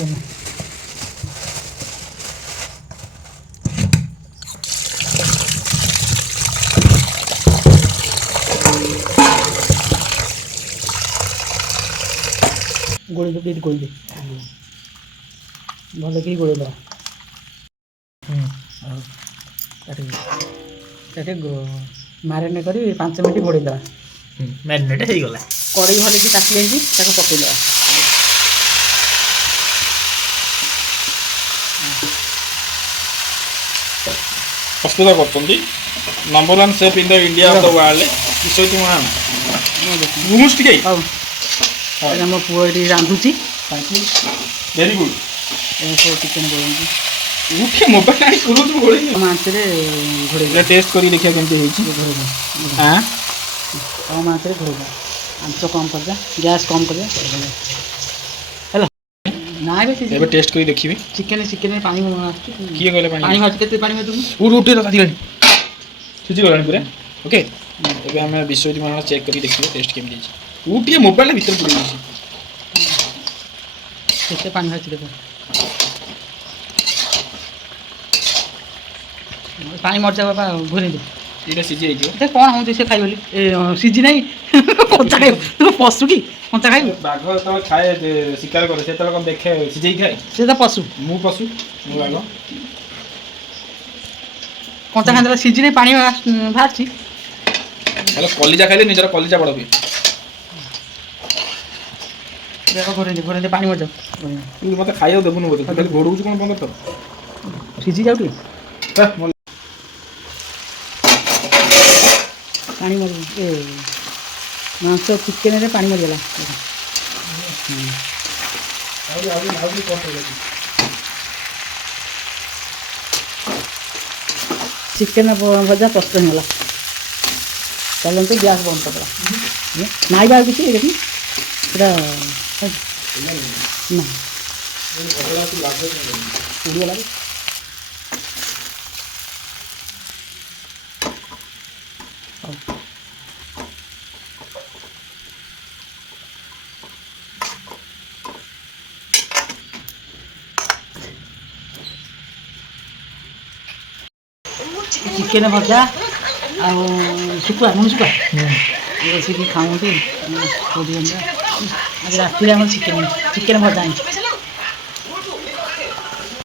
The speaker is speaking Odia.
ଚିକେନ୍ ଗୋଳି ଦେ ଗୋଳି ଦେ ଭଲକି ଗୋଳେଇ ଦେବା। ତାକେ ମାରିନେଟ୍ କରି 5 ମିନିଟ୍ ଘୋଡ଼େଇ ଦେବା। ମ୍ୟାରିନେଟ୍ ହେଇଗଲା। କଡ଼େଇ ଭଲକି ତାତି ଯାଇଛି ତାକୁ ପକେଇଦେବା। ପ୍ରସ୍ତୁତ କରୁଛନ୍ତି number 1 chef in the India of the world Biswajit Maharana. ଘୁମୁସ ଟିକେ ହଉ ଆମ ପୁଅ ଏଠି ରାନ୍ଧୁଛି। Thank you very good. ସବୁ ଚିକେନ୍ ଗୋଳେଇଛି ଉଠେ ମୋବାଇଲ ଆଣି କରୁଛୁ ଗୋଳେଇ କମ୍ ଆଞ୍ଚରେ ଘୋଡ଼େଇବା। ଟେଷ୍ଟ କରି ଦେଖିବା କେମିତି ହେଇଛି। ଘୋଡ଼େଇବା ଆଁ କମ୍ ଆଞ୍ଚରେ ଘୋଡ଼େଇବା। ଆଞ୍ଚ କମ୍ କରିବା, ଗ୍ୟାସ୍ କମ୍ କରିବା ହେଲା। ନାଇଁ ବେ ଏବେ ଟେଷ୍ଟ କରି ଦେଖିବି। ଚିକେନ୍ ପାଣି ଆସୁଛି। କିଏ କହିଲେ ପାଣି ମାରୁଛି କେତେ ପାଣି ମାରୁଛୁ? ଉଠେ ତାତିଲାଣି ସିଝିଗଲାଣି ପୁରା। ଓକେ ଏବେ ଆମେ ବିଶ୍ୱଜିତ ମହାରଣା ଚେକ୍ କରି ଦେଖିବା ଟେଷ୍ଟ କେମିତି ହେଇଛି। ଟିକେ ମୋବାଇଲ ଭିତରେ ପୁରେଇ ଦେଇଛି। କେତେ ପାଣି ବାହାରୁଛି ଦେଖ। ପାଣି ମରିଚା ବାପା ଘୁରେଇ ଦେ। ଏଇଟା ସିଝି ହେଇଯିବ। ସେ କ'ଣ ହେଉଛି ସେ ଖାଇବଲି ସିଝି ନାହିଁ କଞ୍ଚା ଖାଇବ। ତୁ ପଶୁ କି କଞ୍ଚା ଖାଇବୁ? ବାଘ ଯେତେବେଳେ ଖାଏ ଶିକାର କରେ ସେତେବେଳେ କ'ଣ ଦେଖେ ସିଝେଇ ଖାଏ? ସେ ତ ପଶୁ। ମୁଁ ପଶୁ ମୁଁ ବାଘ। କଞ୍ଚା ଖାଇଦେଲା ସିଝି ନାହିଁ ପାଣି ବାହାରିଛି। ହେଲେ କଲିଜା ଖାଇଲେ ନିଜର କଲିଜା ବଡ଼ ହୁଏ। ଘୋଡ଼େଇ ଦେ ପାଣି ମରିଯାଉ। ତୁ ମୋତେ ଖାଇବାକୁ ଦେବୁନୁ ବୋଧେ ତୁ ଖାଲି ଘୋଡ଼ଉଛୁ କ'ଣ 15 ଥର। ସିଝି ଯାଉ ଟିକେ ପାଣି ମରି ମାଂସ ଚିକେନରେ ପାଣି ମରିଗଲା। ଚିକେନ୍ ଭଜା ପ୍ରସ୍ତୁତ ହେଇଗଲା। ଚାଲନ୍ତୁ ଗ୍ୟାସ୍ ବନ୍ଦ କରିଦେବା। ନାଇଁ ବା ଆଉ କିଛି ଦେଖି ସେଟା ନା ଉଡ଼ିଗଲା। ଚିକେନ୍ ଭଜା ଆଉ ଶୁଖୁଆ ମୁଣି ଶୁଖୁଆ ବସିକି ଖାଉଁନ୍ତି। ଆଜି ରାତିରେ ଆମର ଚିକେନ୍ ଭଜା ହେଇଛି।